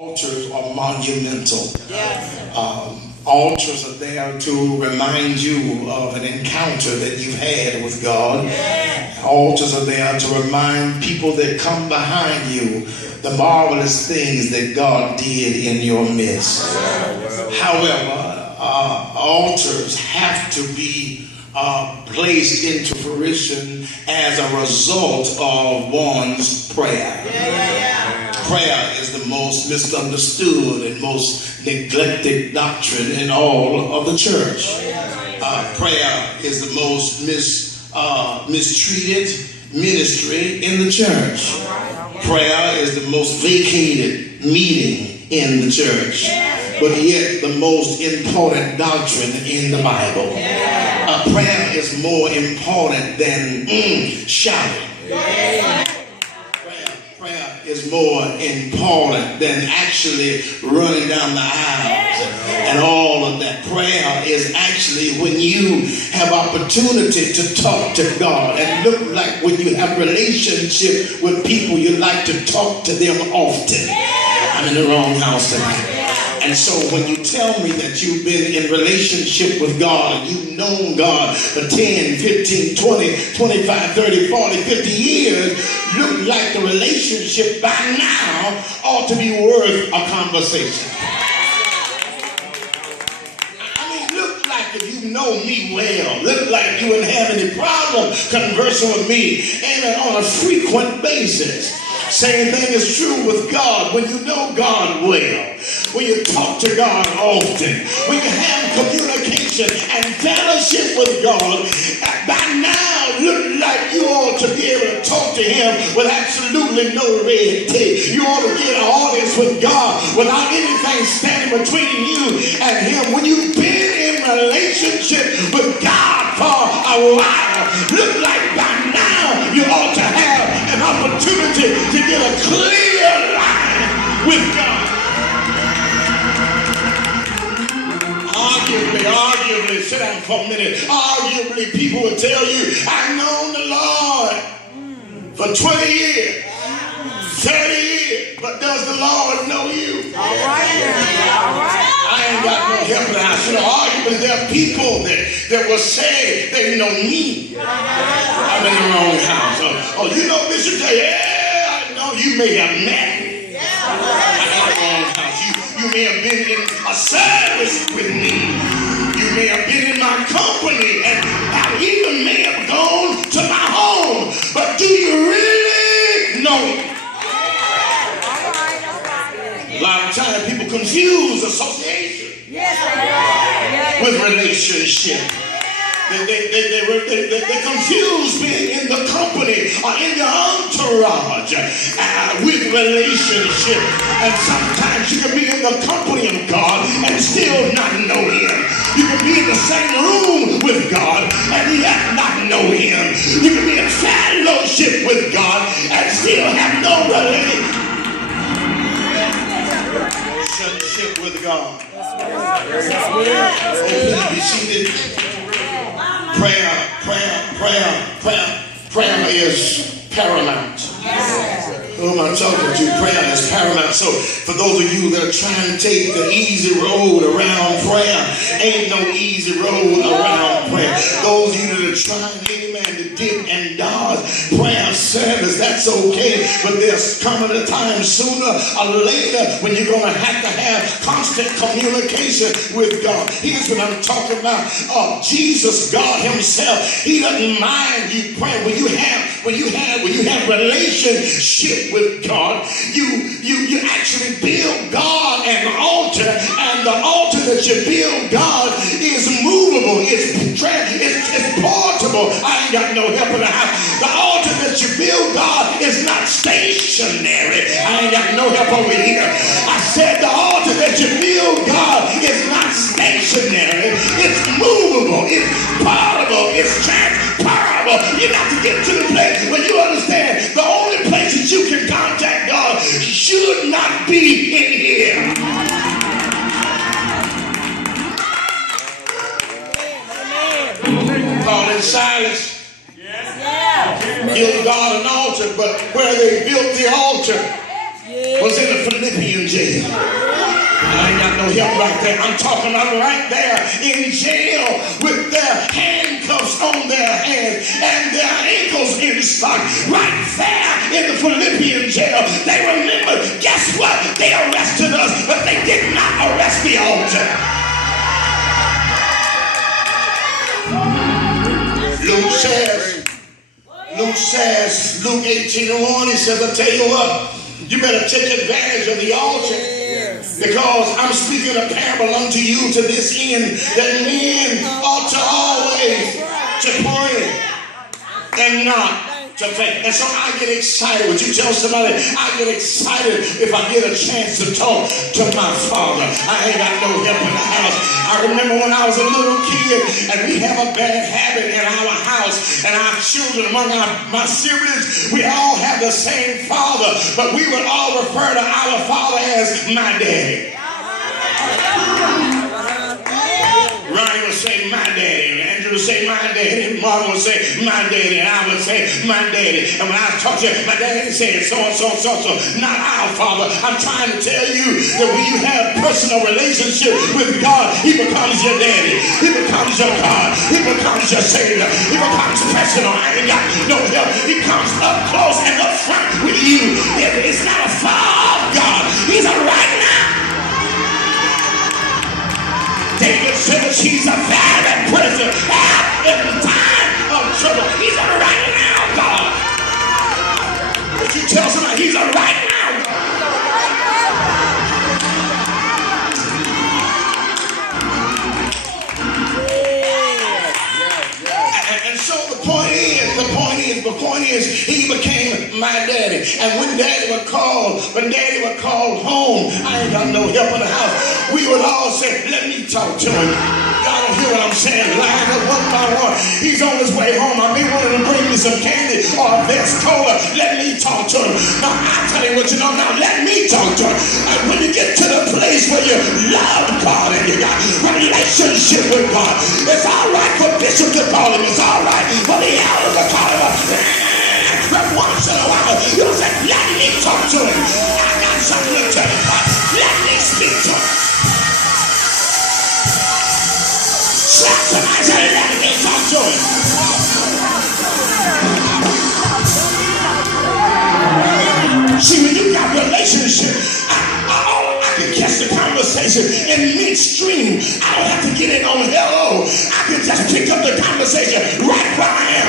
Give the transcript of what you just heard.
Altars are monumental. Yes. Altars are there to remind you of an encounter that you've had with God. Yes. Altars are there to remind people that come behind you the marvelous things that God did in your midst. However, altars have to be placed into fruition as a result of one's prayer. Prayer is the most misunderstood and most neglected doctrine in all of the church. Prayer is the most mistreated ministry in the church. Prayer is the most vacated meeting in the church, but yet the most important doctrine in the Bible. Prayer is more important than shouting. Prayer is more important than actually running down the aisles and all of that. Prayer is actually when you have opportunity to talk to God, and look like when you have relationship with people, you like to talk to them often. I'm in the wrong house tonight. And so when you tell me that you've been in relationship with God and you've known God for 10, 15, 20, 25, 30, 40, 50 years, look like the relationship by now ought to be worth a conversation. I mean, look like if you know me well, look like you wouldn't have any problem conversing with me and on a frequent basis. Same thing is true with God. When you know God well, when you talk to God often, when you have communication and fellowship with God, by now look like you ought to be able to talk to Him with absolutely no red tape. You ought to get an audience with God without anything standing between you and Him. When you've been in relationship with God for a while, look like by now you ought to have an opportunity to get a clear line with God. Arguably, sit down for a minute. Arguably, people will tell you, I've known the Lord for 20 years, 30 years, but does the Lord know you? All right. I ain't got no help now. So arguably, there are people that will say they know me. I'm in the wrong house. Oh, you know Bishop J? Yeah, I know. You may have met me. I'm in the wrong house. You may have been in a service with me. You may have been in my company, and I even may have gone to my home. But do you really know me? A lot of times people confuse association with relationship. They confuse being in the company or in the entourage with relationship. And sometimes you can be in the company of God and still not know Him. You can be in the same room with God and yet not know Him. You can be in fellowship with God and still have no relationship with God. Please be seated. Prayer is paramount. Who am I talking to? Prayer is paramount. So for those of you that are trying to take the easy road around prayer, ain't no easy road around prayer. Those of you that are trying, amen, to dip and dodge prayer service, that's okay. But there's coming a time sooner or later when you're going to have constant communication with God. Here's what I'm talking about. Jesus, God Himself, He doesn't mind you praying. When you have relationship with God, you actually build God an altar, and the altar that you build God is movable, it's portable. I ain't got no help in the house. The altar that you build God is not stationary. I ain't got no help over here. I said the altar that you build God is not stationary. It's movable, it's portable, it's transferable. You got to get to the place when you understand the only place that you can contact God should not be in here. Paul and Silas built God an altar, but where they built the altar was in a Philippian jail. no help right there. I'm talking about right there in jail with their handcuffs on their hands and their ankles in stock. Right there in the Philippian jail. They remembered, guess what? They arrested us, but they did not arrest the altar. Luke says, Luke 18:1, he says, I tell you what, you better take advantage of the altar. Because I'm speaking a parable unto you to this end, that men ought to always to pray and not to faint. And so I get excited. Would you tell somebody, I get excited if I get a chance to talk to my Father. I ain't got no help in the house. I remember when I was a little kid and we have a bad habit in our house, and our children, among my siblings, we all have the same father, but we would all refer to our father as my daddy. Ronnie would say my daddy, and Andrew would say my daddy, and Mom would say my daddy, and I would say my daddy. And when I talk to you, my daddy said so and so and so, so, not our father. I'm trying to tell you that when you have a personal relationship with God, he becomes your daddy. He becomes your God. He becomes your Savior. He becomes personal. I ain't got no help. He comes up close and up front with you. It's not a far off God. He's a right now. David says he's a very present help in time of trouble. He's a right now God. Would you tell somebody he's a right now God? And so the point is, he became my daddy. And when daddy would call home, I ain't got no help in the house. We would all say, let me talk to him. Y'all don't hear what I'm saying. Line up one by one. He's on his way home. I may want him to bring me some candy or a vest cola. Let me talk to him. Now, I'll tell you what you know now. Let me talk to him. And when you get to the place where you love God and you got relationship with God, it's all right for Bishop to call him. It's all right for the elders to call him. But once in a while, you'll say, let me talk to him. I got something to tell you. Let me speak to him. Somebody say, let me talk to him. See, when you got relationship, I can catch the conversation in midstream. I don't have to get in on hello. I can just pick up the conversation right where I